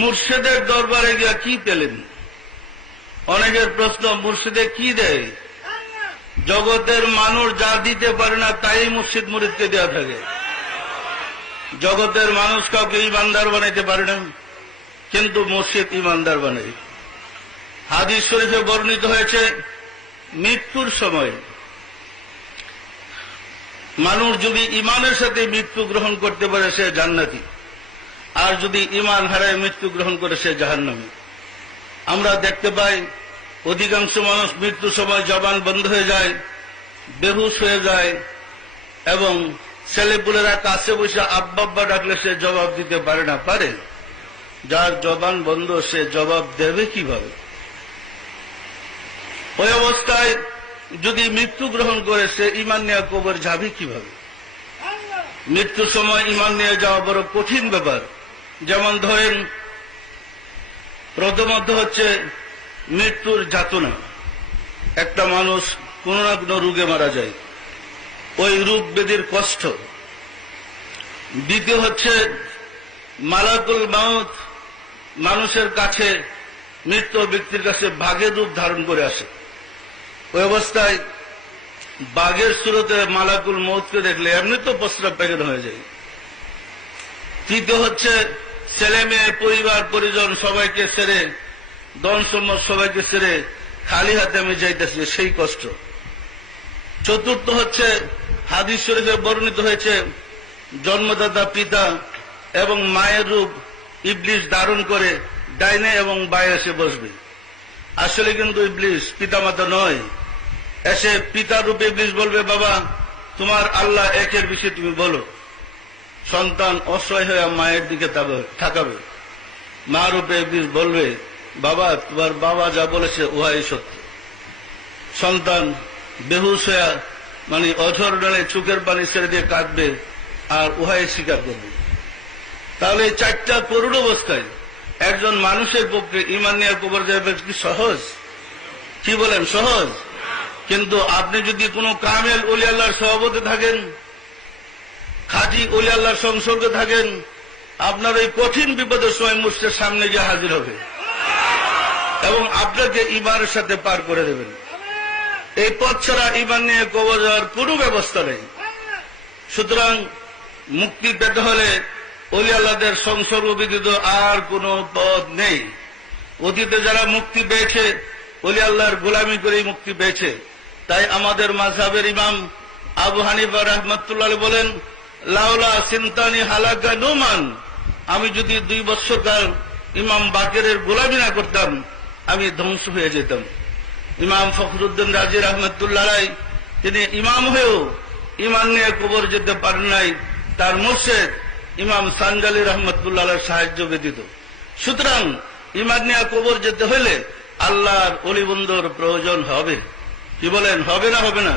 মুর্শিদের দরবারে গিয়া কি পেলেন? অনেকের প্রশ্ন, মুর্শিদে কি দেয়? জগতের মানুষ যা দিতে পারে না তাই মুর্শিদ মুরিদকে দেওয়া থাকে। জগতের মানুষ কাউকে ইমানদার বানাইতে পারে না, কিন্তু মুর্শিদ ইমানদার বানায়। হাদিস শরীফে বর্ণিত হয়েছে, মৃত্যুর সময় মানুষ যদি ইমানের সাথে মৃত্যু গ্রহণ করতে পারে সে জান্নাতি, আর যদি ইমান হারায় মৃত্যু গ্রহণ করে সে জাহান্নামী। আমরা দেখতে পাই অধিকাংশ মানুষ মৃত্যুর সময় জবান বন্ধ হয়ে যায়, বেহুশ হয়ে যায়, এবং ছেলেপুলেরা কাছে বসে আব্বা আব্বা ডাকলে সে জবাব দিতে পারে না। পারে? যার জবান বন্ধ সে জবাব দেবে কিভাবে? ওই অবস্থায় যদি মৃত্যু গ্রহণ করে সে ইমান নিয়ে কবর যাবে কিভাবে? মৃত্যুর সময় ইমান নিয়ে যাওয়া বড় কঠিন ব্যাপার। যেমন ধরেন, প্রথমত হচ্ছে মৃত্যুর যাতনা। একটা মানুষ কোন না কোন রোগে মারা যায়, ওই রোগ ব্যাধির কষ্ট। দ্বিতীয় হচ্ছে মালাকুল মাউত মানুষের কাছে, মৃত ব্যক্তির কাছে বাঘের রূপ ধারণ করে আসে। ওই অবস্থায় বাঘের সুরতে মালাকুল মৌতকে দেখলে এমনি তো প্রস্রাব পায়খানা হয়ে যায়। তৃতীয় হচ্ছে ছেলে মেয়ে পরিবার পরিজন সবাইকে ছেড়ে, ধন সম্পদ সবাইকে ছেড়ে খালি হাতে আমি যাইতেছি, সেই কষ্ট। চতুর্থ হচ্ছে হাদিস শরীফে বর্ণিত হয়েছে, জন্মদাতা পিতা এবং মায়ের রূপ ইবলিস ধারণ করে ডাইনে এবং বায়ে এসে বসবে। আসলে কিন্তু ইবলিস পিতামাতা নয়। এসে পিতার রূপে ইবলিস বলবে, বাবা তোমার আল্লাহ একের বিষয়ে তুমি বলো। সন্তান অসহায় হয়ে মায়ের দিকে তাকাবে। মা রূপে ইবলিস বলবে, বাবা তোমার বাবা যা বলেছে উহাই সত্য। সন্তান বেহুশ হয়ে মানে অঝর ডালে চোখের পানি ছেড়ে দিয়ে কাঁদবে, আর উহাই স্বীকার করবে। তাহলে এই চারটা করুণ অবস্থায় একজন মানুষের পক্ষে ইমান নিয়ে কবর যাবে কি সহজ? কি বলেন, সহজ? কিন্তু আপনি যদি কোনো কামেল ওলি আল্লাহর সহবতে থাকেন, খাঁটি ওলি আল্লাহর সংসর্গে থাকেন, আপনার ওই কঠিন বিপদের সময় মুর্শিদের সামনে গিয়ে হাজির হবে এবং আপনাকে ইমানের সাথে পার করে দেবেন। এই পথ ছাড়া ইমান নিয়ে কবর যাওয়ার কোনো ব্যবস্থা নেই। সুতরাং মুক্তি পেতে হলে ওলি আল্লাহদের সংসর্গ ব্যতীত আর কোন পথ নেই। অতীতে যারা মুক্তি পেয়েছে ওলি আল্লাহর গোলামি করেই মুক্তি পেয়েছে। তাই আমাদের মাযহাবের ইমাম আবু হানিফা রাহমাতুল্লাহ বলেন, লাউলা সিনতানি হালাকা নুমান, আমি যদি 2 বছরকাল ইমাম বাকেরের গোলামি না করতাম আমি ধ্বংস হয়ে যেতাম। ইমাম ফখরুদ্দিন রাজি রাহমাতুল্লাহ তিনি ইমাম হয়েও ইমান নিয়ে কবর যেতে পারেন নাই, তার মুর্শিদ ইমাম সানজালি রহমতুল্লাহ সাহায্য ব্যতীত। সুতরাং ইমান নিয়ে কবর যেতে হলে আল্লাহর অলি বন্ধুর প্রয়োজন হবে। কি বলেন, হবে না? হবে না?